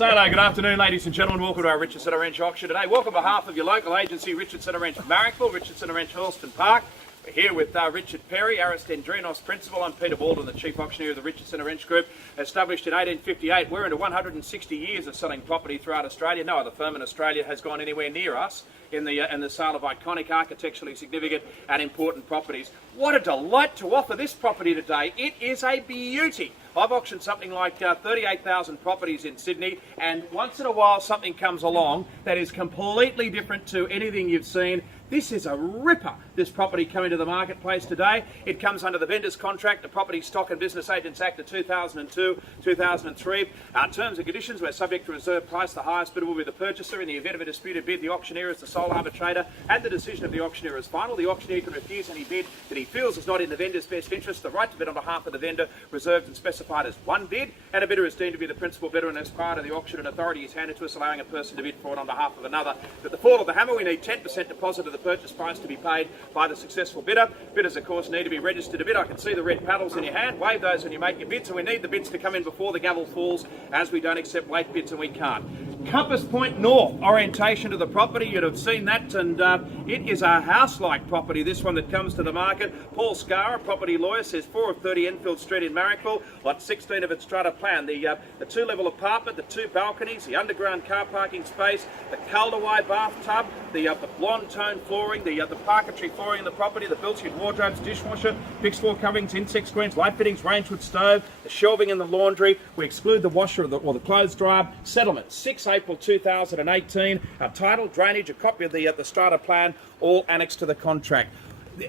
Hello, good afternoon ladies and gentlemen, welcome to our Richard Centre Ranch auction today. Welcome on behalf of your local agency, Richard Centre Ranch Marrickville, Richard Centre Ranch Hurlston Park. We're here with Richard Perry, Aris Dendrinos Principal. I'm Peter Baldwin, the Chief Auctioneer of the Richard Centre Ranch Group. Established in 1858, we're into 160 years of selling property throughout Australia. No other firm in Australia has gone anywhere near us in the sale of iconic, architecturally significant and important properties. What a delight to offer this property today. It is a beauty. I've auctioned something like 38,000 properties in Sydney, and once in a while something comes along that is completely different to anything you've seen. This is a ripper, this property coming to the marketplace today. It comes under the vendor's contract, the Property Stock and Business Agents Act of 2002, 2003. Terms and conditions, we're subject to reserve price. The highest bidder will be the purchaser. In the event of a disputed bid, the auctioneer is the sole arbitrator, and the decision of the auctioneer is final. The auctioneer can refuse any bid that he feels is not in the vendor's best interest. The right to bid on behalf of the vendor reserved and specified as one bid, and a bidder is deemed to be the principal bidder, and as prior to the auction, an authority is handed to us allowing a person to bid for it on behalf of another. At the fall of the hammer, we need 10% deposit of the purchase price to be paid by the successful bidder. Bidders, of course, need to be registered to bid. I can see the red paddles in your hand. Wave those when you make your bids, and we need the bids to come in before the gavel falls, as we don't accept late bids, and we can't. Compass Point North, orientation to the property, you'd have seen that, and it is a house-like property, this one that comes to the market. Paul Scara, property lawyer, says 4 of 30 Enfield Street in Marrickville, lot 16 of its strata plan. The two-level apartment, the 2 balconies, the underground car parking space, the Calderway bathtub, the blonde tone flooring, the parquetry flooring in the property, the built-in wardrobes, dishwasher, fixed floor coverings, insect screens, light fittings, rangewood stove, the shelving in the laundry. We exclude the washer or the clothes dryer. Settlement 6 April 2018. Our title, drainage, a copy of the strata plan, all annexed to the contract.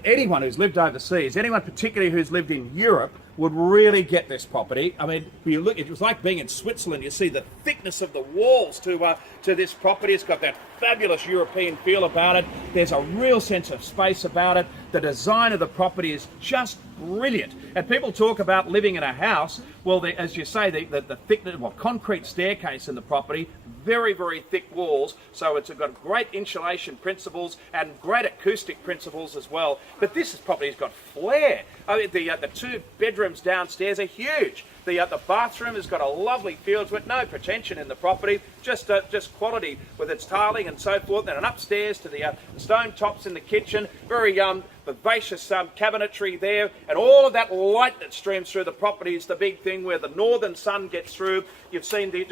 Anyone who's lived overseas, anyone particularly who's lived in Europe, would really get this property. I mean, you look, it was like being in Switzerland. You see the thickness of the walls to this property. It's got that fabulous European feel about it. There's a real sense of space about it. The design of the property is just brilliant. And people talk about living in a house. Well, as you say, the thickness, concrete staircase in the property, very, very thick walls. So it's got great insulation principles and great acoustic principles as well. But this property's got flair. I mean, the 2 bedrooms downstairs are huge. The bathroom has got a lovely feel to it, no pretension in the property, just quality with its tiling and so forth. And upstairs to the stone tops in the kitchen, very vivacious cabinetry there, and all of that light that streams through the property is the big thing where the northern sun gets through. You've seen the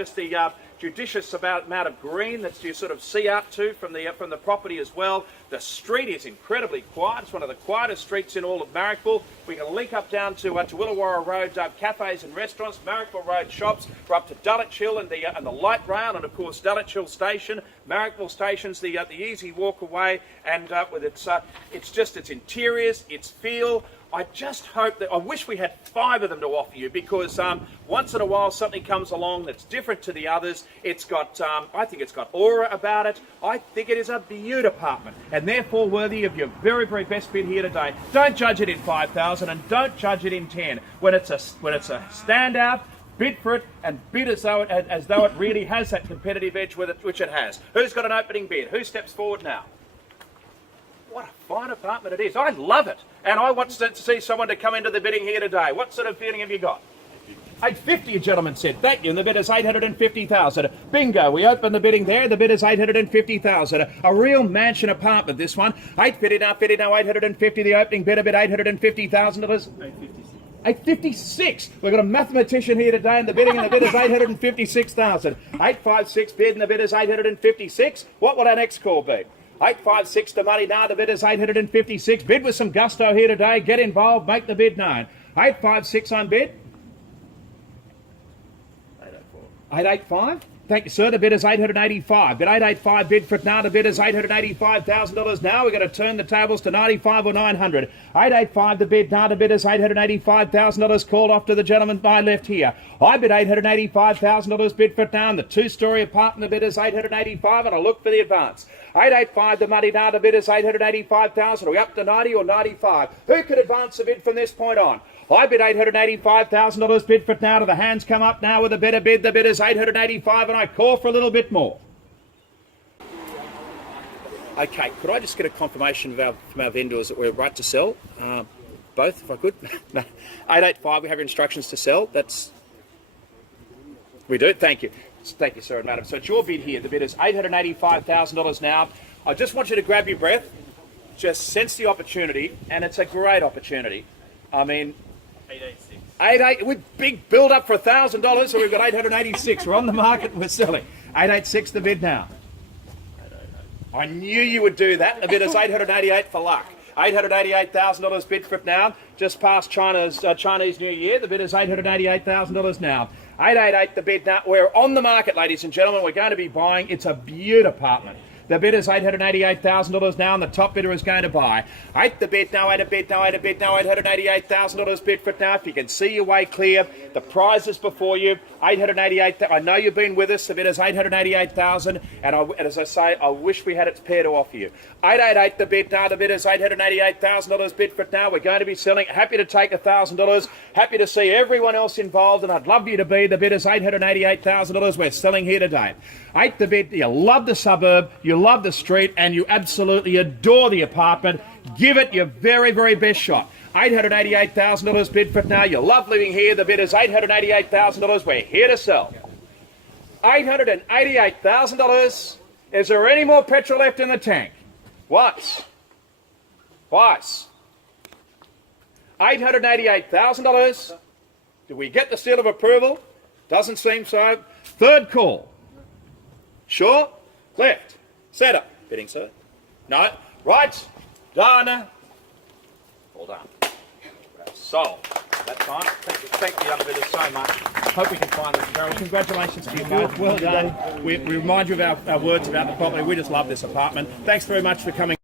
judicious amount of green that you sort of see out to from the property as well. The street is incredibly quiet. It's one of the quietest streets in all of Marrickville. We can link up down to Willawarra Road cafes and restaurants, Marrickville Road shops. We're up to Dulwich Hill and the light rail, and of course Dulwich Hill Station. Marrickville Station's the easy walk away, and with its interiors, its feel. I just hope that, I wish we had 5 of them to offer you, because once in a while something comes along that's different to the others. It's got, I think it's got aura about it. I think it is a beaut apartment, and therefore worthy of your very, very best bid here today. Don't judge it in 5,000, and don't judge it in 10. When it's a standout, bid for it, and bid as though it really has that competitive edge with it, which it has. Who's got an opening bid? Who steps forward now? What a fine apartment it is. I love it. And I want to see someone to come into the bidding here today. What sort of feeling have you got? 850, a gentleman said. Thank you. And the bid is 850,000. Bingo. We open the bidding there. The bid is 850,000. A real mansion apartment, this one. 850 now, 850. The opening bid, a bid $850,000. 856. We've got a mathematician here today in the bidding, and the bid is 856,000. 856 bid, and the bid is 856. What will our next call be? 856 to money now, the bid is 856. Bid with some gusto here today. Get involved, make the bid known. 856 on bid. 885. Thank you, sir. The bid is 885. Bid 885 bid for it now. The bid is $885,000 now. We're going to turn the tables to 95 or 900. 885 the bid now. The bid is $885,000 called off to the gentleman by left here. I bid $885,000 bid for it now. And the 2-story apartment, the bid is $885, and I look for the advance. 885 the money now. The bid is $885,000. Are we up to 90 or 95? Who could advance the bid from this point on? I bid $885,000 bid for it now. To the hands come up now with a better bid. The bid is $885, and I call for a little bit more. Okay, could I just get a confirmation from our vendors that we're right to sell? Both, if I could. No. 885, we have instructions to sell. We do, thank you. Thank you, sir and madam. So it's your bid here. The bid is $885,000 now. I just want you to grab your breath. Just sense the opportunity, and it's a great opportunity. I mean, 886. With big build up for $1,000, so we've got 886. We're on the market. We're selling 886. The bid now. I knew you would do that. The bid is 888 for luck. $888,000 bid for it now. Just past Chinese New Year. The bid is $888,000 now. 888 the bid now. We're on the market, ladies and gentlemen. We're going to be buying. It's a beaut apartment. The bid is $888,000 now, and the top bidder is going to buy. 8 the bid now, 8 a bid now, 8 a bid now, $888,000 bid for it now. If you can see your way clear, the prize is before you. 888. I know you've been with us. The bid is $888,000, and as I say, I wish we had its pair to offer you. 888 the bid now. The bid is $888,000 bid for it now. We're going to be selling. Happy to take $1,000. Happy to see everyone else involved, and I'd love you to be. The bid is $888,000. We're selling here today. 8 the bid. You love the suburb. You love the street, and you absolutely adore the apartment. Give it your very, very best shot. $888,000 bid for it now. You love living here. The bid is $888,000. We're here to sell. $888,000. Is there any more petrol left in the tank? What? Twice. $888,000. Did we get the seal of approval? Doesn't seem so. Third call. Sure? Left. Centre. Bidding, sir. No. Right. Done. All done. Sold. That's fine. Thank the other bidders so much. Hope we can find this. Carol, congratulations to you, mate. Well done. We remind you of our words about the property. We just love this apartment. Thanks very much for coming.